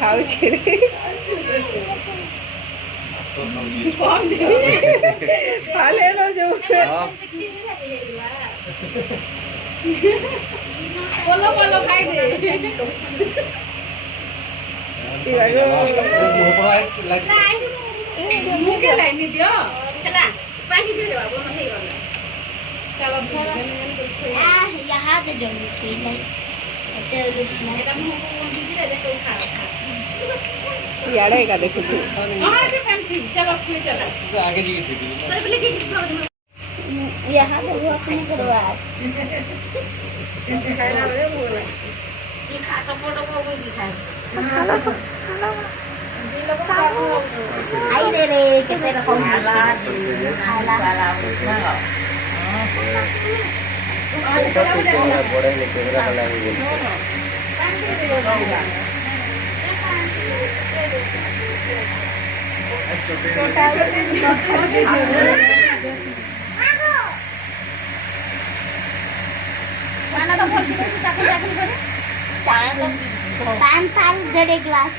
ଖାଉଛି ରେ इाड़े का देखुछु यहाँ तो वो अपने करवा आई रे रे कितने रकम बड़े लेके वाला ही खाना तो भर के चाकू चाकू करे पान पान जड़े ग्लास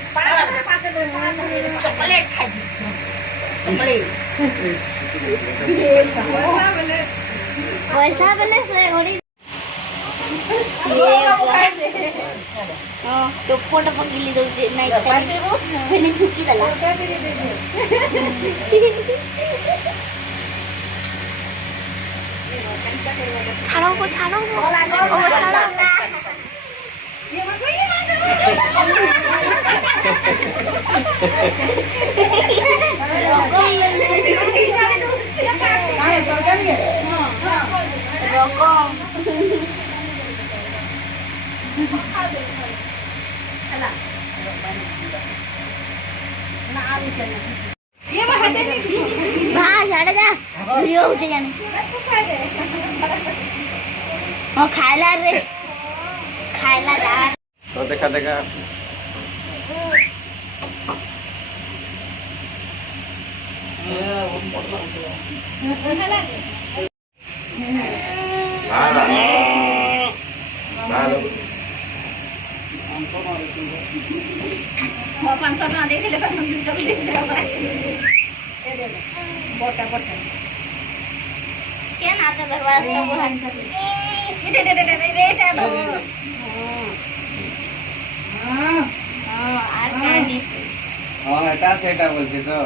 चॉकलेट खाई चॉकलेट पैसा बोले से घड़ी ये तो पोट पगिली दउचे नाइ फेनी ठुकी दला छाड़ो को छाड़ो ओ छाड़ो वीडियो उठे जाने खाइला रे खाइला जा तो देखा देखा बोटा बोटा क्या नाते दरवाजा सब हाथ दे दो আর কানি এটা সেটা বলছি তো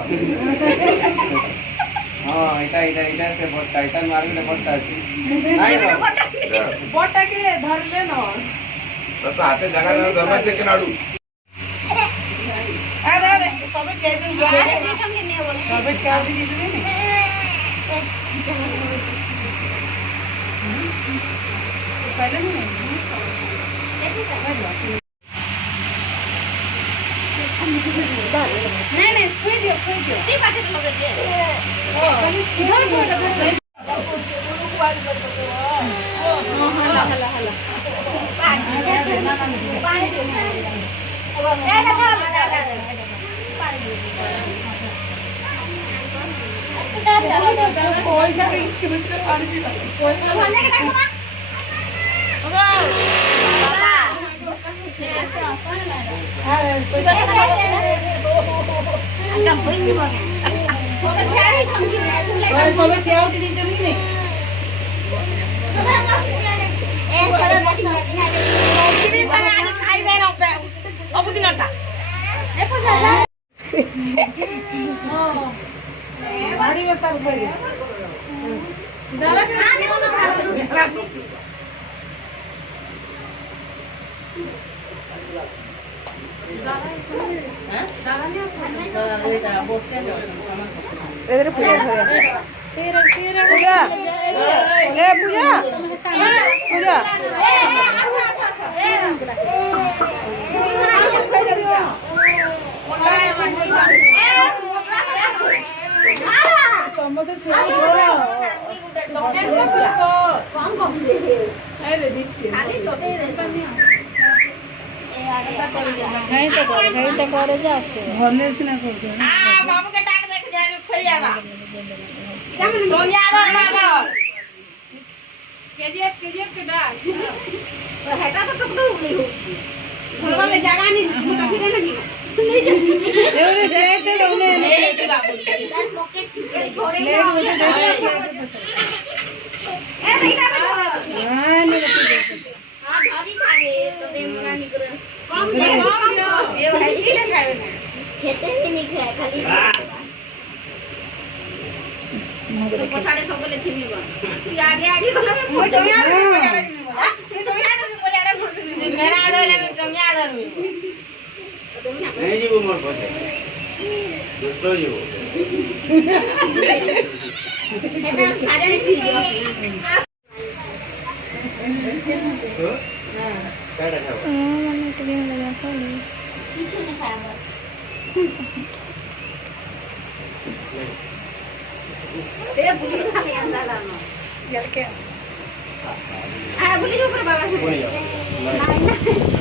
এটা সে বড়টা এটা মারলে বড়টা আছে বড়টাকে ধরলে না তো হাতে জায়গা না দরবার থেকে নাড়ু আরে সবে কেদিন সবে কেদিন দিবি पहले नहीं नहीं खोई दियो ठीक बात है मगर दे इधर छोटा हला हला हला पानी दे पैसा सबुदिन पूजा ए पूजा पूजा करे जा भले से ना करते बाबू के टाक देख जाने खोइया बा तो याद और केजीएफ के डाल और हेटा तो टुकड़ो नहीं होची घरवा में जगह नहीं मोटा फिरे नहीं नहीं जाते लोने नहीं बाबू यार पॉकेट छोड़े ले मुझे ए नहीं ना हां नहीं हां भारी था रे तो दे मना नहीं करे कम ये भाई ही ना खावे ना खेते ही नहीं खाए खाली तो पछाड़े सब लेखिनी बा तू आगे आगे गला में टोया मेरा आदर में टोया आदर में नहीं जीवो मोर पछे दुष्ट जीवो हेदा सारे की तो काटा खाओ मैंने तो नहीं लगा खाली पीछे नहीं खाया ते बुली खाली अंदर लाना जल के आ बुली ऊपर बाबा से बोली जाओ नहीं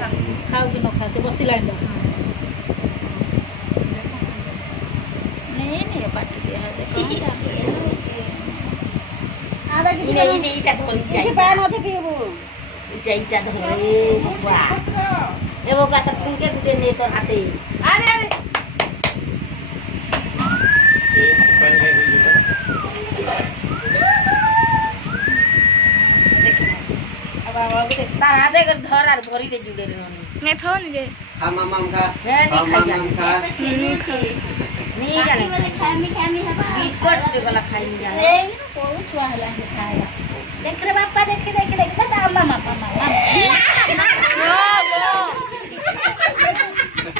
ना खाओ कि न खा से बसी लाइन नहीं पार्टी दिया आधा की ini ikat धोरी के चाहिए पान होते के वो ikat धोरी बबुआ ये वो का तक के दे नहीं तो हाथे अरे अरे ये पानी में हुई तो अब अब देख तारा दे कर धर और धोरी दे जुड़े रहनी मैं थो नहीं जे हम का नहीं खाई जाने का नहीं जाने खामी है बा बिस्कुट दे वाला खाई नहीं जाने ए कोई छुआ है खाएगा देख रे बापा देख बता मामा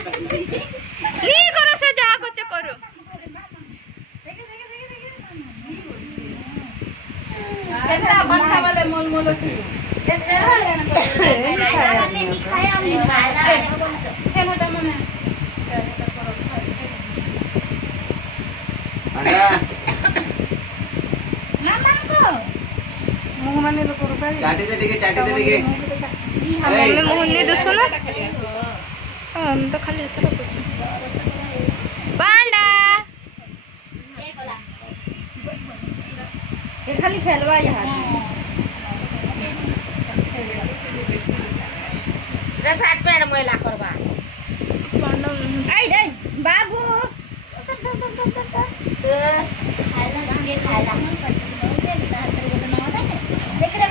नहीं करो से जा कुछ करो केतना बस्ता वाले मोल मोल केतना नहीं खाया हमने खाया केनो दमने अंडा मामा को मुंह माने तो करो का चाटे दे देगे मम्मी मोहन ने दसो ना हम तो खाली हाथ रखो पांडा ये खाली खेलवा यहाँ ड्रेस आट पैर मैला करवा पांडा आई दे बाबू खाइला देख रे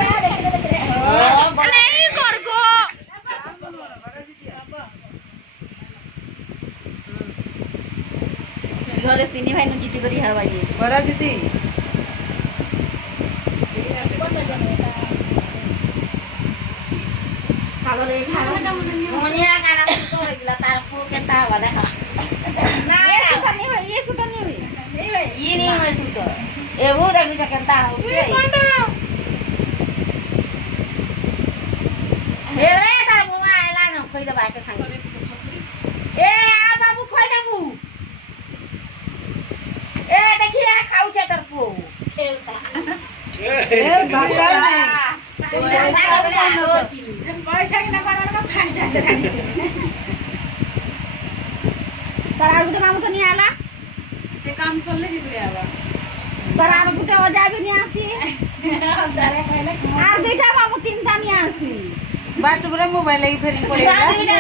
नहीं कर गो घरे सिनी भाई नु जीती करी हरवा जी बड़ा दीदी खालो मुनिया का नाम तो इला तार को केता वाला खा ना ये सुता नहीं हुई ये नहीं है सुतो ए वो देख भी केता हो हे रे तार बुआ आइला न खोइ दे बाके संग ए आ बाबू खोइ दे बु ए देखिए खाउ छे तर पो खेलता ए भागा पैसा के ना बनाने का फायदा तारा गुटे काम तो नहीं आला ते काम चलले जिबरे आबा तारा गुटे हो जाबे नहीं आसी तारे पहले आर दुईटा मामू तीनटा नहीं आसी बाट बोले मोबाइल लेके फेरी पड़ेगा आसी दिने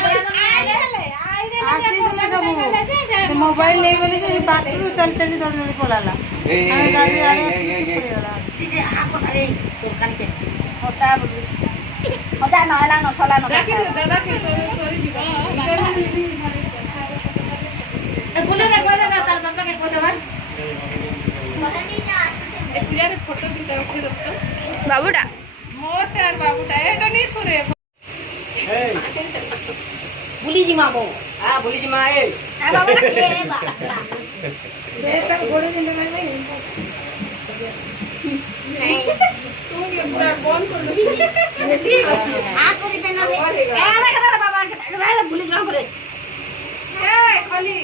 सब मोबाइल ले गले से बाट चलते से दौड़ दौड़ पड़ाला गाड़ी आरे सीधे आपन अरे तो कान के होता बोली होता न हला न सला न दादा के सॉरी जी ए बोले ना कोई दादा तार पापा के फोटो बस ए पूजा रे फोटो भी रखे दो बाबूटा मोटे আর বাবুটা এটা নেই পুরে এই বুলি জি মামো বুলি जी मां ए आ बाबा के बा এটা গোড়ে দিলে নাই नहीं তুমি পুরো বন্ধ করলো बेसी आ करी देना रे ए रे बाबा के भाई भूली जा करे ए खाली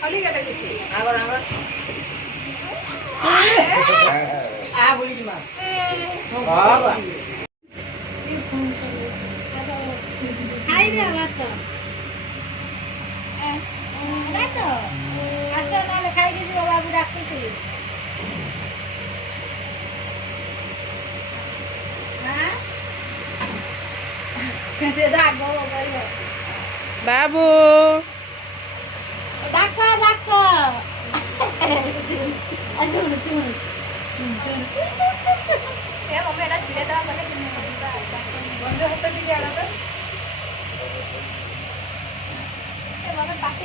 खाली का देखि आगर आगर आ বুলি জি মাं बाबा खाई दे बात तो बात तो आसो ना खाई दे बाबू डाक्टर के हां कैसे दागो गयो बाबू डाक्टर अजून चुन ए मम्मी एटा छिड़े दरा बोले कि बंद होता भी जाना तो ए बाबा पाटी